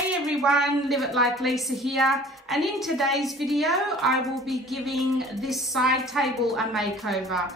Hey everyone, Live It Like Lisa here, and in today's video I will be giving this side table a makeover.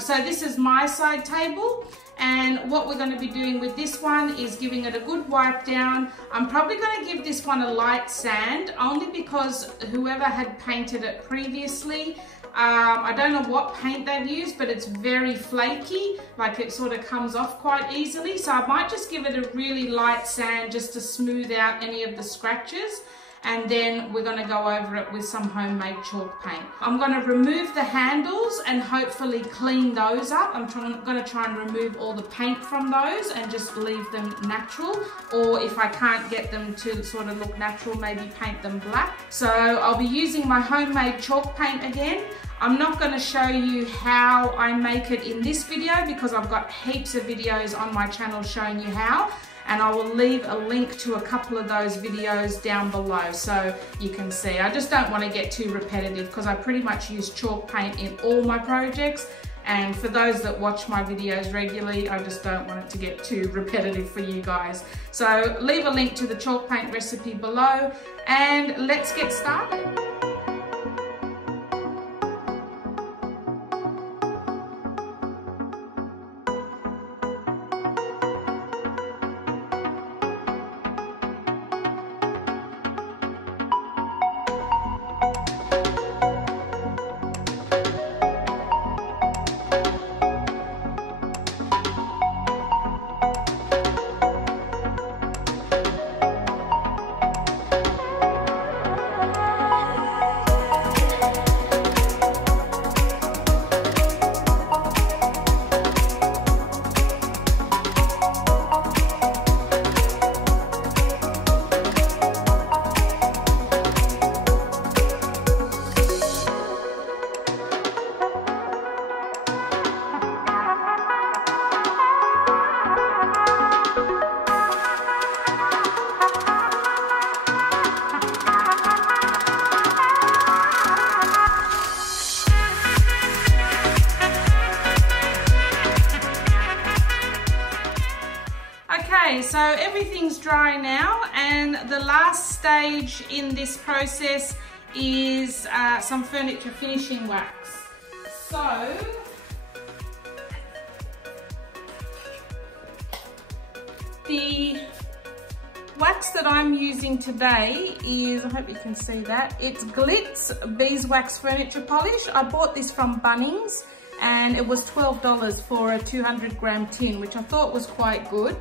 So this is my side table, and what we're going to be doing with this one is giving it a good wipe down. I'm probably going to give this one a light sand only because whoever had painted it previously, I don't know what paint they've used, but it's very flaky, like it sort of comes off quite easily. So I might just give it a really light sand just to smooth out any of the scratches. And then we're going to go over it with some homemade chalk paint. I'm going to remove the handles and hopefully clean those up. I'm going to try and remove all the paint from those and just leave them natural. Or if I can't get them to sort of look natural, maybe paint them black. So I'll be using my homemade chalk paint again. I'm not going to show you how I make it in this video because I've got heaps of videos on my channel showing you how. And I will leave a link to a couple of those videos down below so you can see. I just don't want to get too repetitive because I pretty much use chalk paint in all my projects. And for those that watch my videos regularly, I just don't want it to get too repetitive for you guys. So leave a link to the chalk paint recipe below and let's get started. So everything's dry now, and the last stage in this process is some furniture finishing wax. So the wax that I'm using today is, I hope you can see that, it's Glitz Beeswax Furniture Polish. I bought this from Bunnings and it was $12 for a 200 gram tin, which I thought was quite good.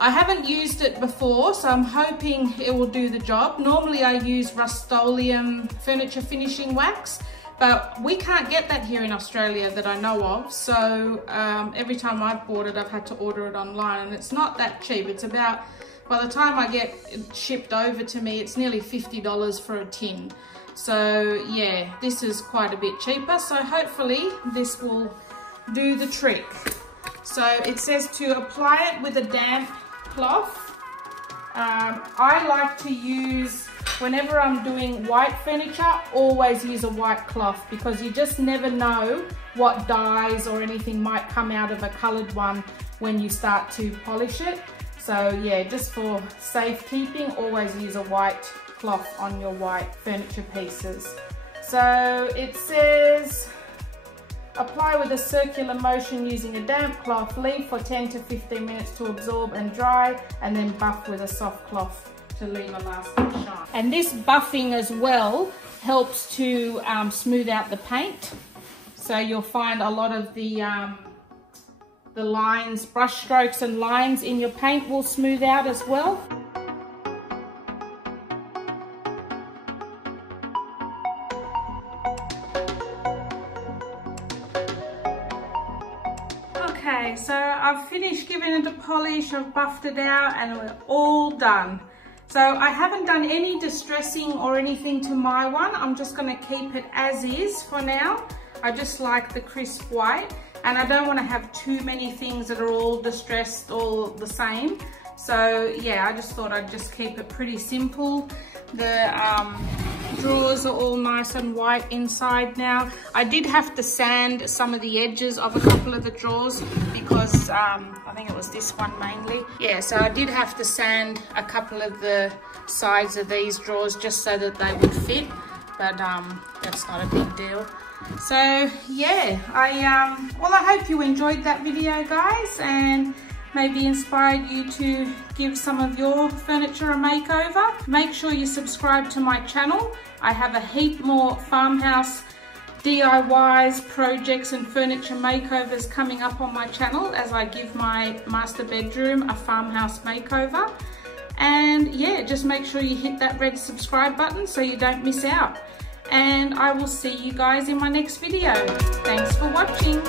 I haven't used it before, so I'm hoping it will do the job. Normally I use Rust-Oleum furniture finishing wax, but we can't get that here in Australia that I know of. So every time I've bought it, I've had to order it online, and it's not that cheap. It's about, by the time I get it shipped over to me, it's nearly $50 for a tin. So yeah, this is quite a bit cheaper. So hopefully this will do the trick. So it says to apply it with a damp cloth. I like to use, whenever I'm doing white furniture, always use a white cloth because you just never know what dyes or anything might come out of a coloured one when you start to polish it. So yeah, just for safekeeping, always use a white cloth on your white furniture pieces. So it says, apply with a circular motion using a damp cloth, leave for 10 to 15 minutes to absorb and dry, and then buff with a soft cloth to leave a lasting shine. And this buffing as well helps to smooth out the paint. So you'll find a lot of the lines, brush strokes and lines in your paint will smooth out as well. Okay, so I've finished giving it a polish, I've buffed it out, and we're all done. So I haven't done any distressing or anything to my one. I'm just going to keep it as is for now. I just like the crisp white, and I don't want to have too many things that are all distressed, all the same. So yeah, I just thought I'd just keep it pretty simple. The drawers are all nice and white inside now. I did have to sand some of the edges of a couple of the drawers because I think it was this one mainly. Yeah, so I did have to sand a couple of the sides of these drawers just so that they would fit, but that's not a big deal. So yeah, well, I hope you enjoyed that video, guys, and maybe inspired you to give some of your furniture a makeover. Make sure you subscribe to my channel. I have a heap more farmhouse DIYs, projects and furniture makeovers coming up on my channel as I give my master bedroom a farmhouse makeover. And yeah, just make sure you hit that red subscribe button so you don't miss out. And I will see you guys in my next video. Thanks for watching.